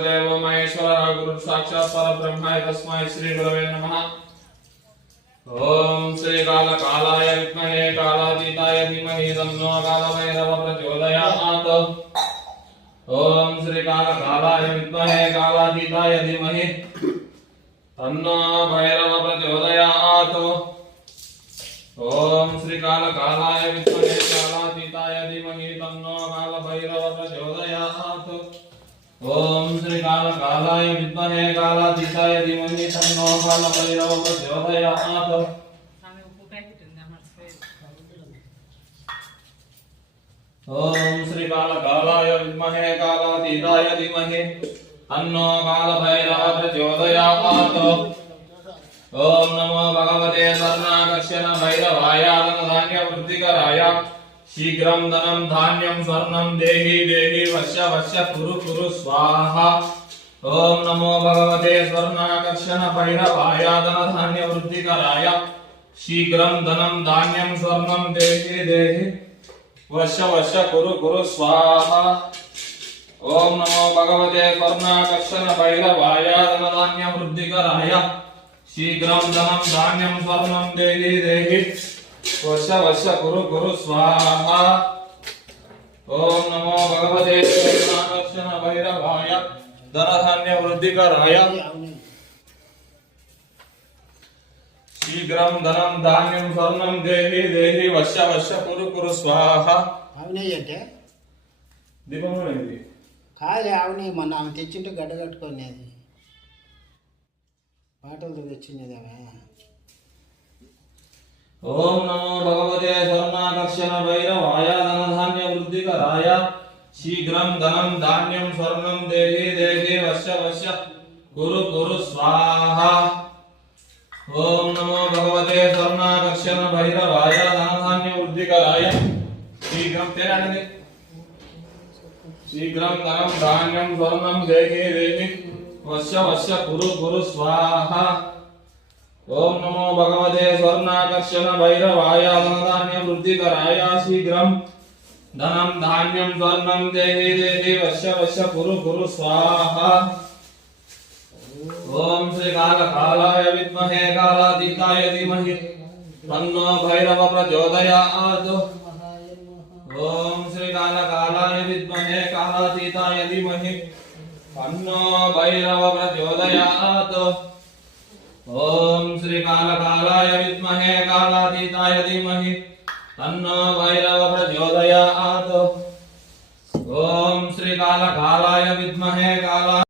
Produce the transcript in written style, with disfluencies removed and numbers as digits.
देवो महेश्वरः गुरु साक्षात् परब्रह्म तस्मै श्री गुरवे नमः। ओम श्री कालाय विद्महे कालातीताय धीमहि तन्नो कालभैरवः प्रचोदयात्। ओम श्री कालाय विद्महे कालातीताय धीमहि तन्नो भैरवः प्रचोदयात्। ओम श्री कालाय विद्महे कालातीताय धीमहि तन्नो कालभैरवः प्रचोदयात्। ओम श्री कालाय विद्महे कालातीताय धीमहि तन्नो कालभैरवः प्रचोदयात्। ओम श्री कालाय विद्महे कालातीताय धीमहि तन्नो कालभैरवः प्रचोदयात्। ओम नमो भगवते स्वर्णाकर्षण भैरवाय धनधान्य वृद्धिकराय शीघ्रं धनं धान्यं स्वर्णं देहि देहि वश्य वश्य कुरु कुरु स्वाहा। ओम नमो भगवते स्वर्णाकर्षण भैरवाय धनधान्य वृद्धिकराय शीघ्रं धनं धान्यं स्वर्णं देहि देहि वश्य वश्य कुरु कुरु स्वाहा। ओम नमो भगवते स्वर्णाकर्षण भैरवाय धनधान्य वृद्धिकराय शीघ्रं धनं धान्यं स्वर्णं देहि देहि वश्य वश्य कुरु कुरु स्वाहा। ओम नमो भगवते स्वर्णाकर्षण भैरवाय धनधान्य वृद्धिकराय शीघ्रं धनं धान्यं स्वर्णं देहि देहि वश्य वश्य कुरु कुरु स्वाहा। అవునయ్యంటే దీపంలో ఇది కాదులే అవుని మొన్న ఆమె తెచ్చింటే గడ్డ కట్టుకునేది పాటలతో తెచ్చినది ఆమె। ओम नमो भगवते स्वर्णाकर्षण भैरवाय धनधान्य वृद्धिकराय शीघ्रं धनं धान्यं स्वर्णं देहि देहि वश्य वश्य कुरु कुरु स्वाहा। ओम नमो भगवते स्वर्णाकर्षण भैरवाय धनधान्य वृद्धिकराय शीघ्रं धनं धान्यं स्वर्णं देहि देहि वश्य वश्य कुरु कुरु स्वाहा। ओम नमो भगवते स्वर्णाकर्षण भैरवाय धनधान्य वृद्धिकराय शीघ्रं धनं धान्यं स्वर्णं देहि देहि वश्य वश्य कुरु कुरु स्वाहा। ओम श्री कालाय विद्महे कालातीताय धीमहि तन्नो भैरवः प्रचोदयात्। ओम श्री कालाय विद्महे कालातीताय धीमहि तन्नो भैरवः प्रचोदयात्। ओम श्री कालाय विद्महे कालातीताय धीमहि तन्नो भैरवः प्रचोदयात्। ओम श्री कालाय विद्महे काला